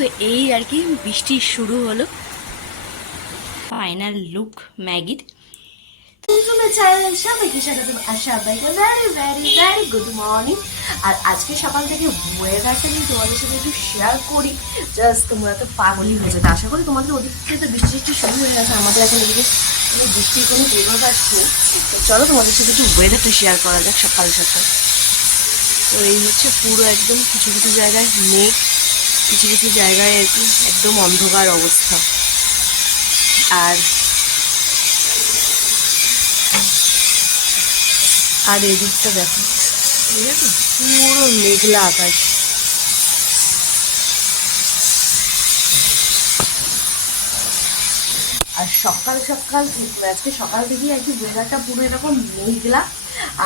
তো এই আর কি, বৃষ্টি শুরু হলো। ফাইনাল লুক ম্যাগির। গুড মর্নিং আর আজকে সকাল থেকে ওয়েদারটা নিয়ে তোমাদের সাথে একটু শেয়ার করি। জাস্ট তোমরা তো পাগলই হয়ে যেতে আশা করি তোমাদের ওদিক থেকে তো বৃষ্টি বৃষ্টি শুরু হয়ে গেছে। আমাদের এখন এদিকে বৃষ্টির কোনো নেই। তো চলো তোমাদের সাথে একটু ওয়েদারটা শেয়ার করা যাক সকাল সকাল। তো এই হচ্ছে পুরো একদম কিছু কিছু জায়গায় মেঘ। কিছু কিছু জায়গায় আর কি একদম অন্ধকার অবস্থা। আর আর এদিকটা দেখো। পুরো মেঘলা আকাশ। আর সকাল সকাল আজকে সকাল থেকেই আর কি ওয়েদারটা পুরো এরকম মেঘলা,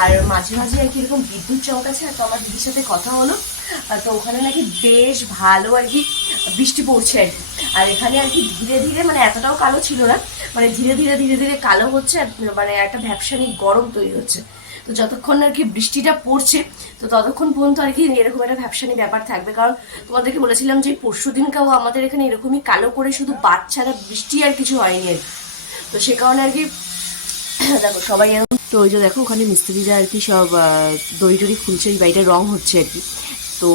আর মাঝে মাঝে আর কি এরকম বিদ্যুৎ চমকাছে তো আমার দিদির সাথে কথা হলো। আর তো ওখানে নাকি বেশ ভালো আর কি বৃষ্টি পড়ছে আর কি। আর এখানে আর কি ধীরে ধীরে মানে এতটাও কালো ছিল না মানে ধীরে ধীরে ধীরে ধীরে কালো হচ্ছে মানে একটা ভ্যাপসানি গরম তৈরি হচ্ছে। তো যতক্ষণ আর কি বৃষ্টিটা পড়ছে, তো ততক্ষণ পর্যন্ত আর কি এরকম একটা ভ্যাপসানি ব্যাপার থাকবে। কারণ তোমাদেরকে বলেছিলাম যে পরশু দিনকাও আমাদের এখানে এরকমই কালো করে শুধু বাচ্চারা বৃষ্টি আর কিছু হয়নি আর। তো সে কারণে আর কি দেখো সবাই তো ওই যে দেখো ওখানে মিস্ত্রিরা আর কি সব দড়ি টড়ি খুলছে ওই বাড়িটা রং হচ্ছে আর কি। তো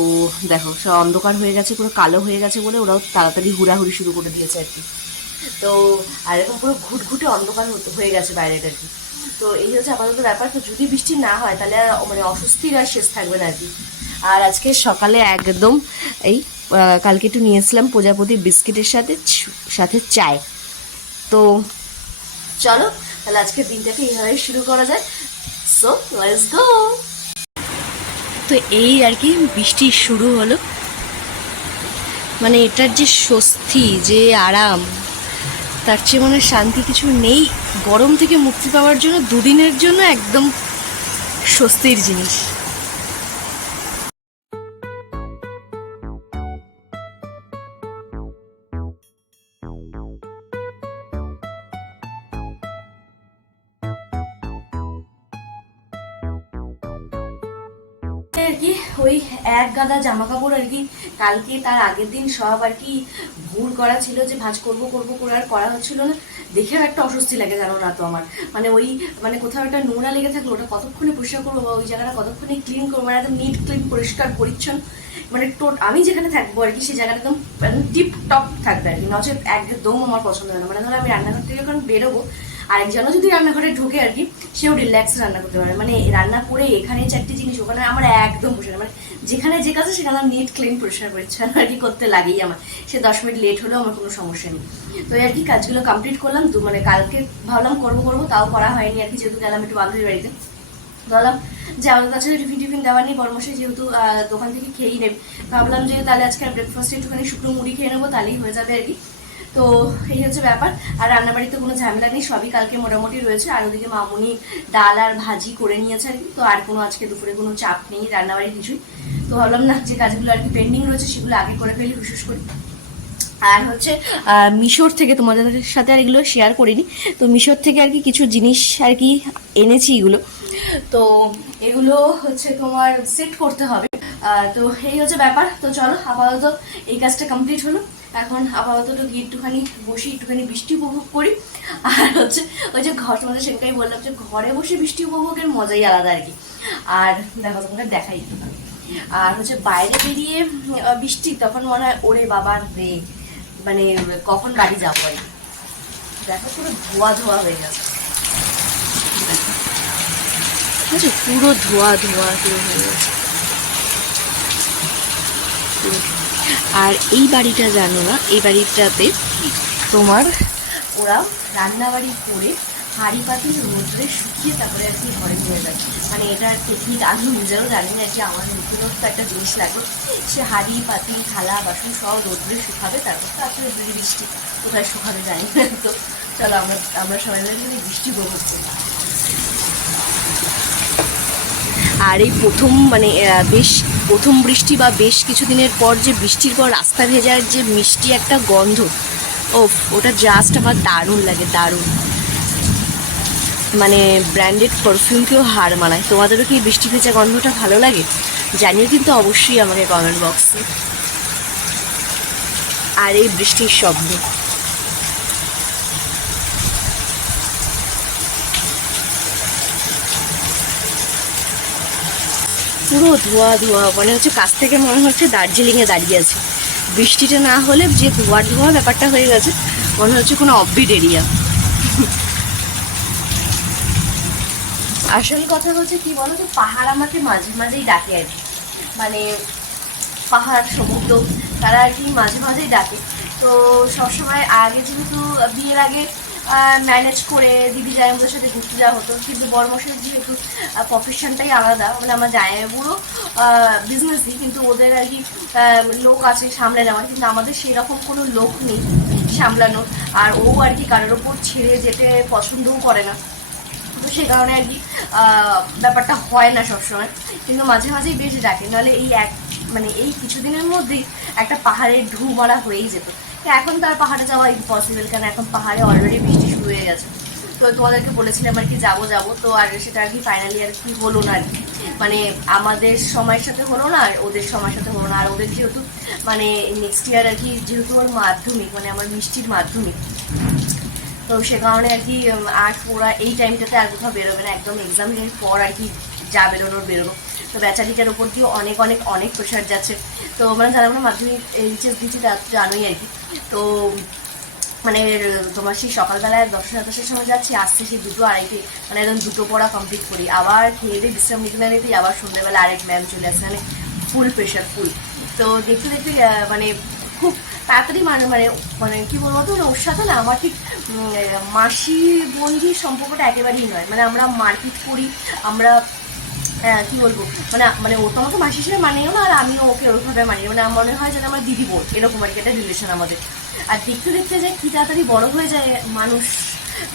দেখো, সব অন্ধকার হয়ে গেছে, পুরো কালো হয়ে গেছে বলে ওরাও তাড়াতাড়ি হুড়াহুড়ি শুরু করে দিয়েছে আর কি। তো, আর এরকম পুরো ঘুটঘুটে অন্ধকার হয়ে গেছে বাইরেটা আর কি। তো এই হচ্ছে আপাতত ব্যাপার, তো যদি বৃষ্টি না হয় তাহলে মানে অস্বস্তির আর শেষ থাকবে না আর কি। আর আজকে সকালে একদম এই কালকে একটু নিয়েছিলাম প্রজাপতি বিস্কিটের সাথে সাথে চায়। তো চলো, তাহলে আজকে দিনটাকে এইভাবে শুরু করা যায়। সো লেটস গো তো এই আর কি বৃষ্টি শুরু হলো। মানে এটার যে স্বস্তি, যে আরাম, তার চেয়ে মনে শান্তি কিছু নেই। গরম থেকে মুক্তি পাওয়ার জন্য দুদিনের জন্য একদম স্বস্তির জিনিস। আর কি, ওই এক গাদা জামা কাপড় আর কি, কালকে তার আগের দিন সব আর কি ভুল করা ছিল যে ভাজ করব করব করে আর করা হচ্ছিল না। দেখেও একটা অস্বস্তি লাগে জানো না তো আমার। মানে ওই মানে কোথাও একটা নোংরা লেগে থাকল, ওটা কতক্ষণে পরিষ্কার করব বা ওই জায়গাটা কতক্ষণে ক্লিন করব মানে একদম নিট ক্লিন পরিষ্কার, পরিচ্ছন্ন। মানে টোট, আমি যেখানে থাকব আর কি সেই জায়গাটা একদম টিপ টপ থাকবে আর কি। নচেত একদম আমার পছন্দ হয় না। মানে ধরো আমি রান্নাঘর থেকে যখন বেরোবো আরেকজনও যদি রান্নাঘরে ঢোকে আর কি, সেও রিল্যাক্স রান্না করতে পারে মানে রান্না করে এখানে চারটি জিনিস, ওখানে আমার একদম বসে মানে যেখানে যে কাজে সেখানে আমার নিট ক্লিন পরিষ্কার, পরিচ্ছন্ন আর কি করতে লাগেই আমার। সে দশ মিনিট লেট হলেও আমার কোনো সমস্যা নেই। তো আর কি কাজগুলো কমপ্লিট করলাম। তো মানে কালকে ভাবলাম করব করব, তাও করা হয়নি আর কি, যেহেতু গেলাম একটু বান্ধবীর বাড়িতে। ভাবলাম যে আমাদের কাছে টিফিন টিফিন দেওয়া নেই, বর্মশাই যেহেতু দোকান থেকে খেয়েই নেবে। ভাবলাম যে তাহলে আজকে ব্রেকফাস্টে একটুখানি শুকনো মুড়ি খেয়ে নেব, তাহলেই হয়ে যাবে আর কি। তো এই হচ্ছে ব্যাপার। আর রান্নাবাড়িতে কোনো ঝামেলা নেই, সবই কালকে মোটামুটি রয়েছে। আর ওদিকে মামুনি ডাল আর ভাজি করে নিয়েছে আর কি। তো আর কোনো আজকে দুপুরে কোনো চাপ নেই রান্নাবাড়ি কিছুই। তো ভাবলাম না, যে কাজগুলো আর কি পেন্ডিং রয়েছে, সেগুলো আগে করে ফেলি বিশেষ করে। আর হচ্ছে মিশোর থেকে তোমাদের সাথে আর এগুলো শেয়ার করিনি। তো মিশোর থেকে আর কি কিছু জিনিস আর কি এনেছি এগুলো। তো এগুলো হচ্ছে তোমার সেট করতে হবে। তো এই হচ্ছে ব্যাপার। তো চলো, আপাতত এই কাজটা কমপ্লিট হলো। এখন আপাতত গিয়ে একটুখানি বসি, একটুখানি বৃষ্টি উপভোগ করি আর হচ্ছে ওই যে ঘর তোমাদের সেটাই বললাম যে ঘরে বসে বৃষ্টি উপভোগের মজাই আলাদা আর কি আর দেখো তোমাকে দেখাই আর হচ্ছে বাইরে বেরিয়ে বৃষ্টি তখন মনে হয়, ওরে বাবা রে মানে কখন বাড়ি যাব আর। দেখো পুরো ধোয়া ধোয়া হয়ে গেছে বুঝছ পুরো ধোয়া ধোয়া হয়ে গেছে। আর এই বাড়িটা জানো না, এই বাড়িটাতে তোমার ওরা রান্নাবাড়ি করে হাঁড়ি পাতি রোদ্রে শুকিয়ে তারপরে আর কি ঘরে নিয়ে যায়। মানে এটার টেকনিক আমি নিজেরও জানি না যে আমার নতুনত্ব একটা জিনিস লাগবে সে হাঁড়ি পাতি থালা, বাসন সব রোদ্রে শুকাবে, তারপর তো আসলে যদি বৃষ্টি কোথায় শুকাবে জানি না। তো চলো আমরা আমরা সবাই মিলে বৃষ্টি উপভোগ করি আর এই প্রথম মানে বেশ প্রথম বৃষ্টি বা বেশ কিছুদিনের পর যে বৃষ্টির পর রাস্তা ভেজার যে মিষ্টি একটা গন্ধ ও ওটা জাস্ট আমার দারুণ লাগে, দারুণ। মানে ব্র্যান্ডেড পারফিউমকেও হার মানায়। তোমাদেরও কি বৃষ্টি ভেজা গন্ধটা ভালো লাগে? জানিয়ে কিন্তু অবশ্যই আমাকে কমেন্ট বক্সে আর এই বৃষ্টির শব্দ। পুরো ধোয়া ধোয়া, মনে হচ্ছে কাছ থেকে মনে হচ্ছে দার্জিলিংয়ে দাঁড়িয়ে আছে। বৃষ্টিটা না হলে যে ধোয়া ধোয়া ব্যাপারটা হয়ে গেছে, মনে হচ্ছে কোনো অফবিট এরিয়া আসল কথা হচ্ছে কি বলো তো পাহাড় আমাকে মাঝে মাঝেই ডাকে আর কি। মানে পাহাড়, সমুদ্র, তারা আর কি মাঝে মাঝেই ডাকে। তো সবসময় আগে যেহেতু বিয়ের আগে ম্যানেজ করে দিদি জায়গাগুলোর সাথে ঘুরতে যাওয়া হতো। কিন্তু বর্মশের যেহেতু প্রফেশনটাই আলাদা মানে আমার জায়গাগুলো বিজনেসই কিন্তু ওদের আর কি লোক আছে সামলে নেওয়ার কিন্তু আমাদের সেরকম কোনো লোক নেই সামলানোর। আর ও আর কি কারোর ওপর ছেড়ে যেতে পছন্দও করে না। তো সেই কারণে আর কি ব্যাপারটা হয় না সবসময়। কিন্তু মাঝে মাঝেই বেশ ডাকে নাহলে এই এক মানে এই কিছুদিনের মধ্যেই একটা পাহাড়ের ঢু মারা হয়েই যেত। তো এখন তার পাহাড়ে যাওয়া ইম্পসিবল কারণ এখন পাহাড়ে অলরেডি বৃষ্টি শুরু হয়ে গেছে। তো তোমাদেরকে বলেছিলাম আর কি, যাব যাব। তো আর সেটা আর কি ফাইনালি আর কি হলো না আর কি। মানে আমাদের সময়ের সাথে হলো না আর ওদের সময়ের সাথে হলো না। আর ওদের যেহেতু মানে নেক্সট ইয়ার আর কি যেহেতু ওর মাধ্যমিক মানে আমার মিষ্টির মাধ্যমিক। তো সে কারণে আর কি আর ওরা এই টাইমটাতে আর কোথাও বেরোবে না। একদম এক্সামের পর আর কি যা বেরোনোর বেরোবো। তো বেচারিটার উপর দিয়ে অনেক অনেক অনেক প্রেশার যাচ্ছে। তো মানে যারা আমরা মাধ্যমিক এইচএস দিচ্ছি তা জানোই আর কি। তো মানে তোমার সেই সকালবেলায় দশটা সাতাশের সময় যাচ্ছি, আসছে সেই দুটো আড়াইটে মানে একদম দুটো পড়া কমপ্লিট করি। আবার খেয়ে দিয়ে বিশ্রাম নিতে না নিতেই আবার সন্ধ্যেবেলা আরেক ম্যাম চলে আসে মানে ফুল প্রেশার ফুল তো দেখতে দেখতে মানে খুব তাড়াতাড়ি মানে মানে মানে কি বলব তো ওর সাথে না আমার ঠিক মাসি বন্দির সম্পর্কটা একেবারেই নয়। মানে আমরা মারপিট করি, আমরা কি বলব? মানে মানে ও তো আমাকে মাসি হিসেবে মানিও না, আর আমিও ওকে ওইভাবে মানি মানে আমার মনে হয় যেন আমার দিদি বোন, এরকম আর কি একটা রিলেশন আমাদের। আর দেখতে দেখতে যে কি তাড়াতাড়ি বড় হয়ে যায়, মানুষ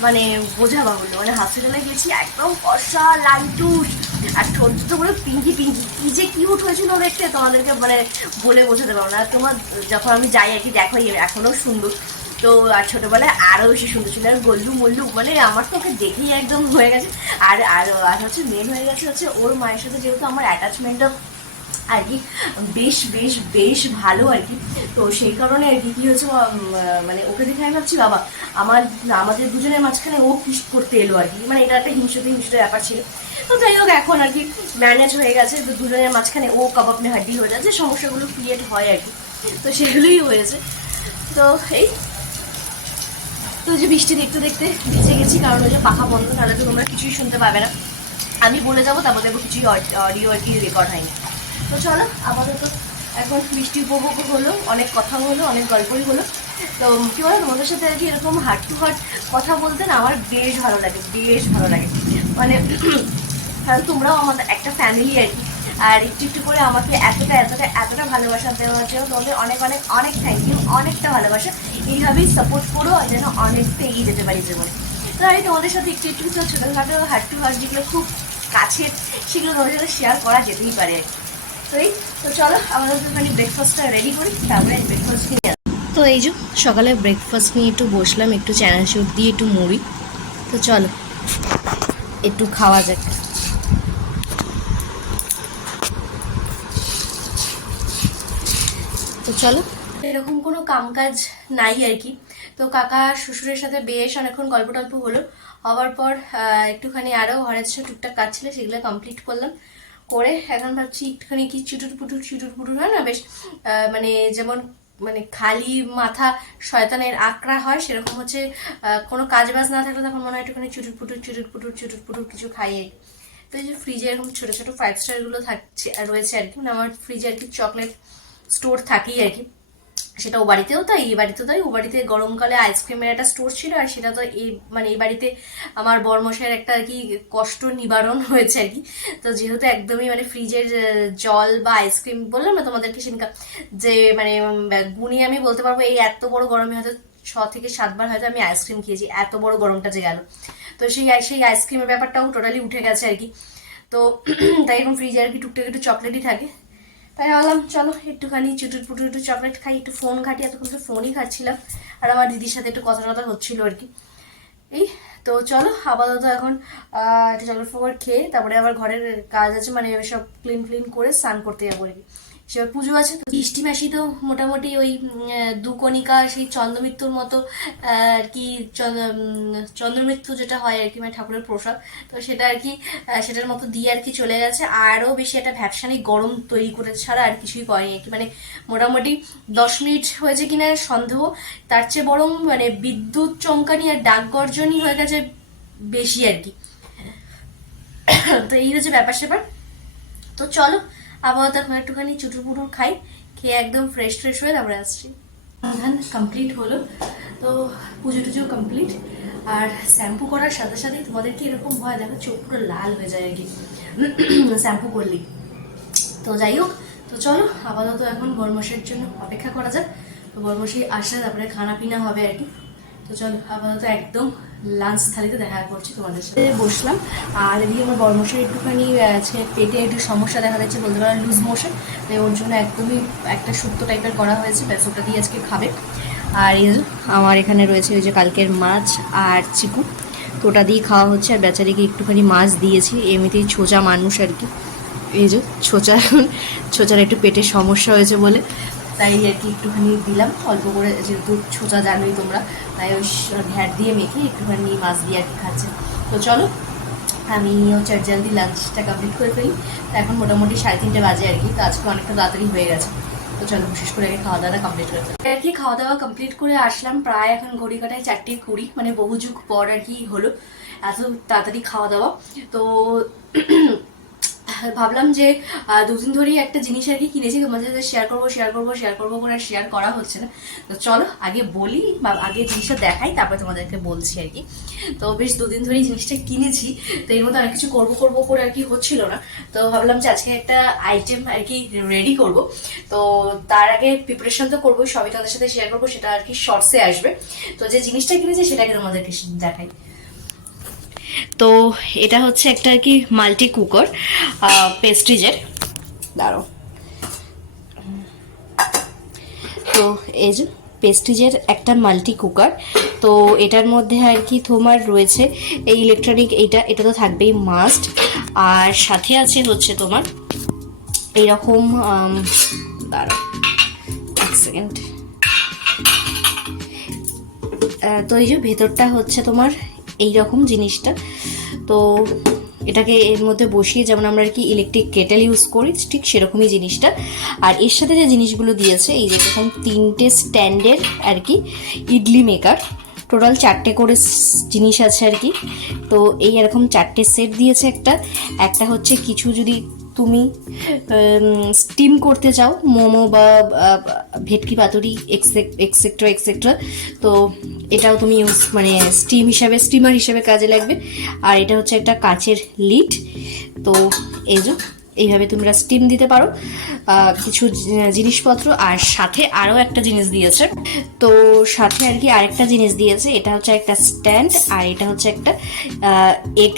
মানে বোঝা বাহুল্য। মানে হসপিটালে গেছি, একদম কষা লাইটুস, আর ছোট ছোট করে পিঙ্কি পিঙ্কি। কি যে কিউট হয়েছিল দেখতে, তোমাদেরকে মানে বলে বোঝাতে পারব না। তোমার, যখন আমি যাই আর কি, দেখো এখনও সুন্দর। তো আর ছোটবেলায় আরও বেশি সুন্দর ছিল। আর গল্লু মল্লু মানে আমার তো ওকে দেখেই একদম হয়ে গেছে। আর আর আর হচ্ছে মেন হয়ে গেছে হচ্ছে ওর মায়ের সাথে যেহেতু আমার অ্যাটাচমেন্টটা আর কি বেশ বেশ বেশ ভালো আর কি। তো সেই কারণে আর কি কি হয়েছে মানে ওকে দেখে আমি ভাবছি, বাবা, আমার, আমাদের দুজনের মাঝখানে ও কিস করতে এলো আর কি? মানে এটা একটা হিংসতে হিংসতে ব্যাপার ছিল। তো যাই হোক, এখন আর কি ম্যানেজ হয়ে গেছে। তো দুজনের মাঝখানে ও কাবাব হাড্ডি হয়ে যাচ্ছে। সমস্যাগুলো ক্রিয়েট হয় আর কি। তো সেগুলোই হয়েছে। তো এই তো যে বৃষ্টি দেখতে দেখতে ভিজে গেছি, কারণ ওই যে পাখা বন্ধ, তাহলে তো তোমরা কিছুই শুনতে পাবে না। আমি বলে যাব, তারপর দেখব কিছুই অডিও আর কি রেকর্ড হয়নি। তো চলো, আপাতত এখন বৃষ্টি উপভোগ হলো, অনেক কথা হলো, অনেক গল্পই হলো। তো কি বলো, তোমাদের সাথে আর কি এরকম হার্ট টু হার্ট কথা বলতে না আমার বেশ ভালো লাগে, বেশ ভালো লাগে। মানে কারণ তোমরাও আমাদের একটা ফ্যামিলি আর কি। আর একটু একটু করে আমাকে এতটা এতটা এতটা ভালোবাসা দেওয়ার জন্য তোমাদের অনেক অনেক অনেক থ্যাংক ইউ অনেকটা ভালোবাসা। এইভাবেই সাপোর্ট করো আর যেন অনেকটা এগিয়ে যেতে পারি জীবনে। তো আমি তোমাদের সাথে একটু একটু ছোটোখাটো হার্ট টু হার্ট যেগুলো খুব কাছের, সেগুলো তোমাদের সাথে শেয়ার করা যেতেই পারে। তো এই, তো চলো আমাদের মানে ব্রেকফাস্টটা রেডি করি, তারপরে ব্রেকফাস্ট নিয়ে তো এই যে, সকালে ব্রেকফাস্ট নিয়ে একটু বসলাম, একটু চানাচুর দিয়ে একটু মুড়ি। তো চলো, একটু খাওয়া যাক। তো চলো এরকম কোনো কামকাজ নাই আর কি। তো কাকা শ্বশুরের সাথে বেশ অনেকক্ষণ গল্প টল্প হলো। হওয়ার পর একটুখানি আরও ঘরের কিছু টুকটাক কাজ ছিল সেগুলো কমপ্লিট করলাম। করে এখন ভাবছি একটুখানি কি চুটুর পুটুর চুটুর পুটুর হয় না বেশ মানে যেমন মানে খালি মাথা শয়তানের আকড়া হয় সেরকম হচ্ছে কোনো কাজ বাজ না থাকলে তখন মনে হয় একটুখানি চুটুর পুটুর চুটুর পুটুর চুটুর পুটুর কিছু খাইয়ে তো এই যে ফ্রিজে এরকম ছোটো ছোটো ফাইভ স্টারগুলো থাকছে, রয়েছে আর কি। মানে আমার ফ্রিজে আর কি চকলেট স্টোর থাকেই আর কি। সেটা ও বাড়িতেও তাই, এই বাড়িতেও তাই। ও বাড়িতে গরমকালে আইসক্রিমের একটা স্টোর ছিল আর সেটা তো এই মানে এই বাড়িতে আমার বর্মশাইয়ের একটা আর কি কষ্ট নিবারণ হয়েছে আর কি। তো যেহেতু একদমই মানে ফ্রিজের জল বা আইসক্রিম বললাম না তোমাদেরকে সেদিনকা যে মানে গুণিয়ে আমি বলতে পারব এই এত বড় গরমে হয়তো ছ থেকে সাতবার হয়তো আমি আইসক্রিম খেয়েছি, এত বড় গরমটা যে গেল। তো সেই সেই আইসক্রিমের ব্যাপারটাও টোটালি উঠে গেছে আর কি। তো তাই এখন ফ্রিজে আর কি টুকটাক একটু চকলেটই থাকে। তাই ভাবলাম, চলো একটুখানি চুটুর পুটু একটু চকলেট খাই, একটু ফোন ঘাটি, এতক্ষণ তো ফোনই খাচ্ছিলাম আর আমার দিদির সাথে একটু কথা টথা হচ্ছিল আর কি। এই তো চলো, আপাতত এখন একটু চকলেট ফোকর খেয়ে, তারপরে আবার ঘরের কাজ আছে মানে সব ক্লিন ক্লিন করে স্নান করতে যাব আর কি। সেবার পুজো আছে তো বৃষ্টি মাসি তো মোটামুটি ওই উম, আহ, দুকণিকা সেই চন্দ্রমৃত্যুর মতো আর কি চন্দ্রমৃত্যু যেটা হয় আর কি মানে ঠাকুরের প্রসাদ তো সেটা আর কি সেটার মতো দিয়ে আর কি চলে গেছে। আরও বেশি একটা ভ্যাপসানি গরম তৈরি করে ছাড়া আর কিছুই করেনি আর কি মানে মোটামুটি দশ মিনিট হয়েছে কিনা সন্দেহ। তার চেয়ে বরং মানে বিদ্যুৎ চমকানি আর ডাক গর্জনই হয়ে গেছে বেশি আর কি। তো এই হচ্ছে ব্যাপার স্যাপার তো চলো আপাতত এখন একটুখানি চুটুর পুটুর খাই, খেয়ে একদম ফ্রেশ ফ্রেশ হয়ে তারপরে আসছি। ধান কমপ্লিট হলো, তো পুজো টুজো কমপ্লিট আর শ্যাম্পু করার সাথে সাথে তোমাদের কি এরকম হয়, দেখো চোখ পুরো লাল হয়ে যায় আর কি শ্যাম্পু করলেই তো যাই হোক, তো চলো, আপাতত এখন গরমসের জন্য অপেক্ষা করা যাক। তো গরমসি আসলে তারপরে খানা পিনা হবে আর কি। তো চলো, আপাতত একদম লাঞ্চ থালিতে দেখা করছি তোমাদের সাথে। বসলাম। আর এদিকে আমার বরমশের একটুখানি আজকে পেটে একটু সমস্যা দেখা যাচ্ছে বলতে পারো লুজ মোশন তাই ওর জন্য একদমই একটা শুক্তো টাইপের করা হয়েছে, ব্যাস ওটা দিয়ে আজকে খাবে। আর আমার এখানে রয়েছে ওই যে কালকের মাছ আর চিকু। তো ওটা দিয়ে খাওয়া হচ্ছে, আর বেচারিকে একটুখানি মাছ দিয়েছি, এমনিতেই ছোচা মানুষ আর কি। এই যে ছোচা, ছোচার একটু পেটের সমস্যা হয়েছে বলে। তাই আর কি একটুখানি দিলাম। অল্প করে যেহেতু ছোচা জানোই তোমরা, তাই ওই ঘ্যাট দিয়ে মেখে একটুখানি মাছ দিয়ে আর কি খাচ্ছে। তো চলো, আমি হচ্ছে জলদি লাঞ্চটা কমপ্লিট করে ফেলি। তো এখন মোটামুটি সাড়ে তিনটে বাজে আর কি, তো আজকে অনেকটা তাড়াতাড়ি হয়ে গেছে। তো চলো, বিশেষ করে আগে খাওয়া দাওয়া কমপ্লিট করে ফেলি। আর কি খাওয়া দাওয়া কমপ্লিট করে আসলাম প্রায় এখন ঘড়ি কাটায় চারটে কুড়ি মানে বহু যুগ পর আর কি হলো এত তাড়াতাড়ি খাওয়া দাওয়া তো ভাবলাম যে দুদিন ধরেই একটা জিনিস আর কি কিনেছি, তোমাদের সাথে শেয়ার করব শেয়ার করব শেয়ার করব করে শেয়ার করা হচ্ছে না। তো চলো, আগে বলি, বা আগে জিনিসটা দেখাই, তারপর তোমাদেরকে বলছি আর কি। তো বেশ দুদিন ধরেই জিনিসটা কিনেছি, তো এর মধ্যে অনেক কিছু করব করব করে আর কি হচ্ছিল না। তো ভাবলাম যে আজকে একটা আইটেম আর কি রেডি করব। তো তার আগে প্রিপারেশন তো করব সবই তোমাদের সাথে শেয়ার করব, সেটা আর কি শর্টসে আসবে। তো যে জিনিসটা কিনেছি, সেটাকে তোমাদেরকে দেখাই। তো এটা হচ্ছে একটা আর কি মাল্টি কুকার পেস্ট্রিজের। দাঁড়ো তো এই যে পেস্টিজের একটা মাল্টি কুকার, তো এটার মধ্যে আর কি তোমার রয়েছে এই ইলেকট্রনিক, এইটা, এটা তো থাকবেই মাস্ট। আর সাথে আছে হচ্ছে তোমার এইরকম দাঁড়াও, এক সেকেন্ড। তো এই যে ভেতরটা হচ্ছে তোমার এই রকম জিনিসটা। তো এটাকে এর মধ্যে বসিয়ে যেমন আমরা আর কি ইলেকট্রিক কেটেল ইউজ করি, ঠিক সেরকমই জিনিসটা। আর এর সাথে যে জিনিসগুলো দিয়েছে, এই যে এরকম তিনটে স্ট্যান্ডের আর কি ইডলি মেকার টোটাল চারটে করে জিনিস আছে আর কি। তো এই এরকম চারটে সেট দিয়েছে একটা। একটা হচ্ছে কিছু যদি তুমি স্টিম করতে চাও, মোমো বা ভেটকি পাতুরি এক্সেট্রা এক্সেট্রা তো এটাও তুমি ইউজ মানে স্টিম হিসাবে স্টিমার হিসাবে কাজে লাগবে। আর এটা হচ্ছে একটা কাচের লিড তো এই যে, এইভাবে তোমরা স্টিম দিতে পারো। কিছু জিনিসপত্র, আর সাথে আরও একটা জিনিস দিয়েছে। তো সাথে আর কি আরেকটা জিনিস দিয়েছে, এটা হচ্ছে একটা স্ট্যান্ড আর এটা হচ্ছে একটা এগ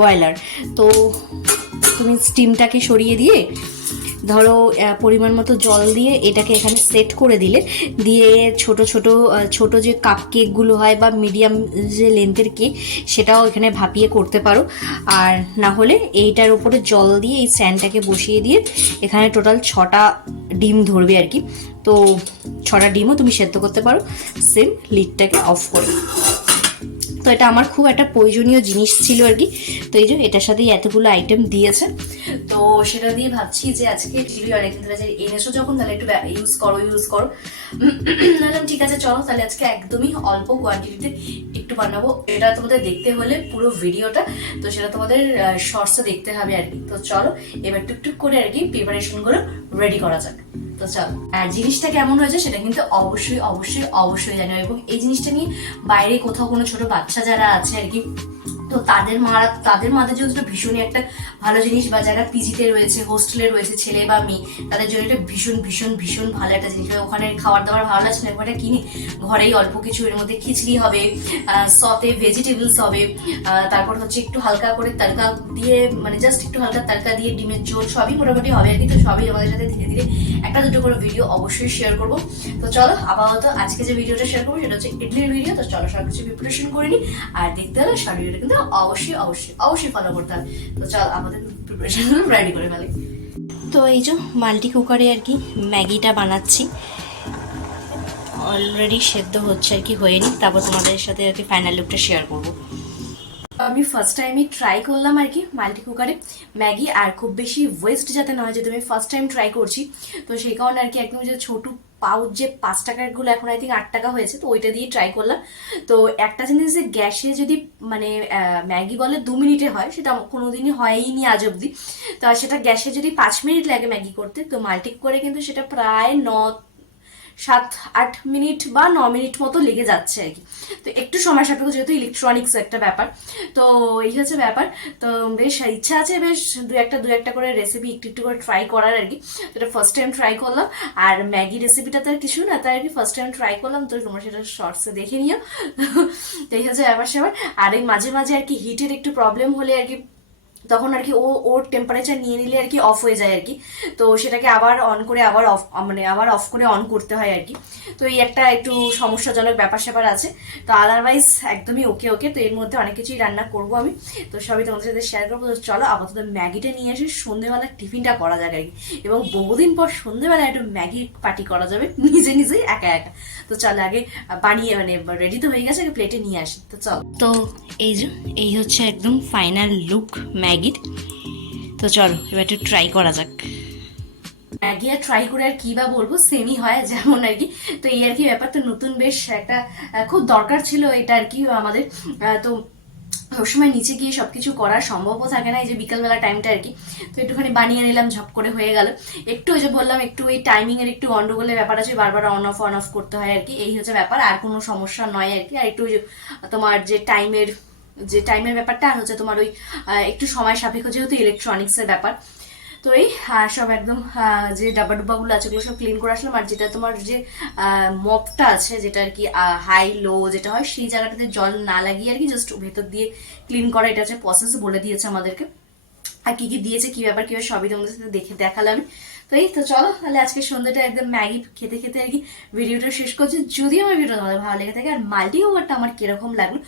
বয়লার তো তুমি স্টিমটাকে সরিয়ে দিয়ে ধরো পরিমাণ মতো জল দিয়ে এটাকে এখানে সেট করে দিলে, দিয়ে ছোট ছোট ছোট যে কাপ কেকগুলো হয় বা মিডিয়াম যে লেন্থের কেক সেটাও এখানে ভাপিয়ে করতে পারো। আর না হলে এইটার উপরে জল দিয়ে এই স্যান্ডটাকে বসিয়ে দিয়ে এখানে টোটাল ছটা ডিম ধরবে আর কি। তো ছটা ডিমও তুমি সেদ্ধ করতে পারো। সেম লিডটাকে অফ করে। তো এটা আমার খুব একটা প্রয়োজনীয় জিনিস ছিল আর কি। তো এই যে এটার সাথেই এতগুলো আইটেম দিয়েছে। তো সেটা দিয়ে ভাবছি যে আজকে টিভি অনেকদিন ধরে এনেছো যখন, তাহলে একটু ইউজ করো ইউজ করো। বললাম ঠিক আছে, চলো, তাহলে আজকে একদমই অল্প কোয়ান্টিটিতে একটু বানাবো। এটা তোমাদের দেখতে হলে পুরো ভিডিওটা তো সেটা তোমাদের শর্টসে দেখতে হবে আর কি। তো চলো, এবার টুকটুক করে আর কি প্রিপারেশনগুলো রেডি করা যাক। তো চলো। আর জিনিসটা কেমন হয়েছে সেটা কিন্তু অবশ্যই অবশ্যই অবশ্যই জানো এবং এই জিনিসটা নিয়ে বাইরে কোথাও কোনো ছোট বাচ্চা যারা আছে আর কি তো তাদের মারা, তাদের মাঝে জন্য ভীষণই একটা ভালো জিনিস বা যারা পিজিতে রয়েছে, হোস্টেলে রয়েছে ছেলে বা মেয়ে, তাদের জন্য এটা ভীষণ ভীষণ ভীষণ ভালো একটা জিনিস। ওখানে খাবার দাবার ভালো লাগছে না একবার এটা কিনি ঘরেই অল্প কিছু, এর মধ্যে খিচড়ি হবে সতে ভেজিটেবলস হবে তারপর হচ্ছে একটু হালকা করে তড়কা দিয়ে মানে জাস্ট একটু হালকা তড়কা দিয়ে ডিমের ঝোল সবই মোটামুটি হবে আর কি। তো সবই আমাদের সাথে ধীরে ধীরে একটা দুটো করে ভিডিও অবশ্যই শেয়ার করব। তো চলো, আপাতত আজকে যে ভিডিওটা শেয়ার করব, সেটা হচ্ছে ইডলির ভিডিও তো চলো সব কিছু প্রিপারেশন করে নিই আর দেখতে হলে শর্ট ভিডিওটা কিন্তু অবশ্যই অবশ্যই অবশ্যই ফলো করতে হবে। তো চল আমাদের প্রিপারেশন রেডি করে ফেলি। তো এই যে মাল্টি কুকারে আর কি ম্যাগিটা বানাচ্ছি। অলরেডি সেদ্ধ হচ্ছে আর কি হয়নি। তারপর তোমাদের সাথে আর কি ফাইনাল লুকটা শেয়ার করব। আমি ফার্স্ট টাইমই ট্রাই করলাম আর কি মাল্টি কুকারে। ম্যাগি আর খুব বেশি ওয়েস্ট যাতে না হয় যেহেতু আমি ফার্স্ট টাইম ট্রাই করছি। তো সেই কারণে আর কি একদম যে ছোটো পাউচ যে পাঁচ টাকারগুলো এখন আই থিঙ্ক আট টাকা হয়েছে, তো ওইটা দিয়ে ট্রাই করলাম। তো একটা জিনিস যে গ্যাসে যদি মানে ম্যাগি বলে দু মিনিটে হয়, সেটা কোনোদিনই হয়ইনি আজ অবধি। তো সেটা গ্যাসে যদি পাঁচ মিনিট লাগে ম্যাগি করতে, তো মাল্টিক করে কিন্তু সেটা প্রায় ন সাত, আট মিনিট বা ন মিনিট মতো লেগে যাচ্ছে আর কি। তো একটু সময় সাপেক্ষ, যেহেতু ইলেকট্রনিক্স একটা ব্যাপার। তো এই হচ্ছে ব্যাপার। তো বেশ ইচ্ছা আছে, বেশ দু একটা দু একটা করে রেসিপি একটু একটু করে ট্রাই করার আর কি। এটা ফার্স্ট টাইম ট্রাই করলাম। আর ম্যাগি রেসিপিটা তো আর কিছু না, তাই আর কি ফার্স্ট টাইম ট্রাই করলাম। তো তোমরা সেটা শর্টসে দেখে নিও। তো এই হচ্ছে ব্যাপার স্যাপার আর এই মাঝে মাঝে আর কি হিটের একটু প্রবলেম হলে আর কি তখন আর কি ও, ওর টেম্পারেচার নিয়ে নিলে আর কি অফ হয়ে যায় আর কি। তো সেটাকে আবার অন করে আবার অফ মানে আবার অফ করে অন করতে হয় আর কি। তো এই একটা একটু সমস্যাজনক ব্যাপার স্যাপার আছে। তো আদারওয়াইজ একদমই ওকে ওকে তো এর মধ্যে অনেক কিছুই রান্না করব আমি। তো সবই তোমাদের সাথে শেয়ার করব। তো চলো আপাতত ম্যাগিটা নিয়ে এসে সন্ধ্যেবেলা টিফিনটা করা যাবে আর কি। এবং বহুদিন পর সন্ধ্যেবেলা একটু ম্যাগি পার্টি করা যাবে। নিজে নিজেই একা একা। তো চলো আগে বানিয়ে মানে রেডি তো হয়ে গেছে প্লেটে নিয়ে আসি। তো চলো। তো এই যে, এই হচ্ছে একদম ফাইনাল লুক ম্যাগির তো চলো, এবার একটু ট্রাই করা যাক। ম্যাগি আর ট্রাই করে আর কি বা বলব সেমই হয় যেমন আর কি। তো এই আর কি ব্যাপার, তো নতুন বেশ একটা খুব দরকার ছিল এটা আর কি আমাদের। তো সবসময় নিচে গিয়ে সবকিছু করার সম্ভবও থাকে না, এই যে বিকালবেলা টাইমটা আর কি। তো একটুখানি বানিয়ে নিলাম, ঝপ করে হয়ে গেল। একটু ওই যে বললাম, একটু ওই টাইমিং এর একটু গন্ডগোলের ব্যাপার আছে, বারবার অন অফ অন অফ করতে হয় আর কি। এই হচ্ছে ব্যাপার, আর কোনো সমস্যা নয় আর কি। আর একটু তোমার যে টাইমের যে টাইমের ব্যাপারটা, আর হচ্ছে তোমার ওই একটু সময় সাপেক্ষ যেহেতু ইলেকট্রনিক্সের ব্যাপার। তো এই সব একদম যে ডাব্বা ডুব্বাগুলো আছে ওগুলো সব ক্লিন করে আসলাম। আর যেটা তোমার যে মপটা আছে যেটা আর কি হাই লো যেটা হয়, সেই জায়গাটাতে জল না লাগিয়ে আর কি জাস্ট ভেতর দিয়ে ক্লিন করা, এটা হচ্ছে প্রসেস বলে দিয়েছে আমাদেরকে। আর কি কি দিয়েছে, কি ব্যাপার, কি সবই তোমাদের সাথে দেখে দেখালাম। আমি। এই তো চলো, তাহলে আজকে সন্ধ্যাটা একদম ম্যাগি খেতে খেতে আর কি ভিডিওটা শেষ করছি। যদি আমার ভিডিও তোমাদের ভালো লেগে থাকে আর মাল্টি কুকারটা আমার কীরকম লাগল,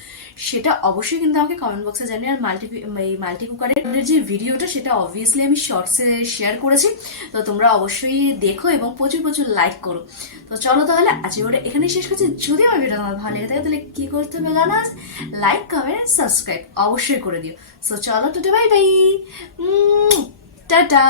সেটা অবশ্যই কিন্তু আমাকে কমেন্ট বক্সে জানিয়ে আর মাল্টি এই মাল্টি কুকারের যে ভিডিওটা, সেটা অবভিয়াসলি আমি শর্টসে শেয়ার করেছি। তো তোমরা অবশ্যই দেখো এবং প্রচুর প্রচুর লাইক করো। তো চলো তাহলে আজকে ওটা এখানেই শেষ করছি। যদি আমার ভিডিও তোমার ভালো লেগে থাকে, তাহলে কী করতে হবে জানা লাইক কমেন্ট সাবস্ক্রাইব অবশ্যই করে দিও। সো চলো, টুটে বাই বাই টাটা।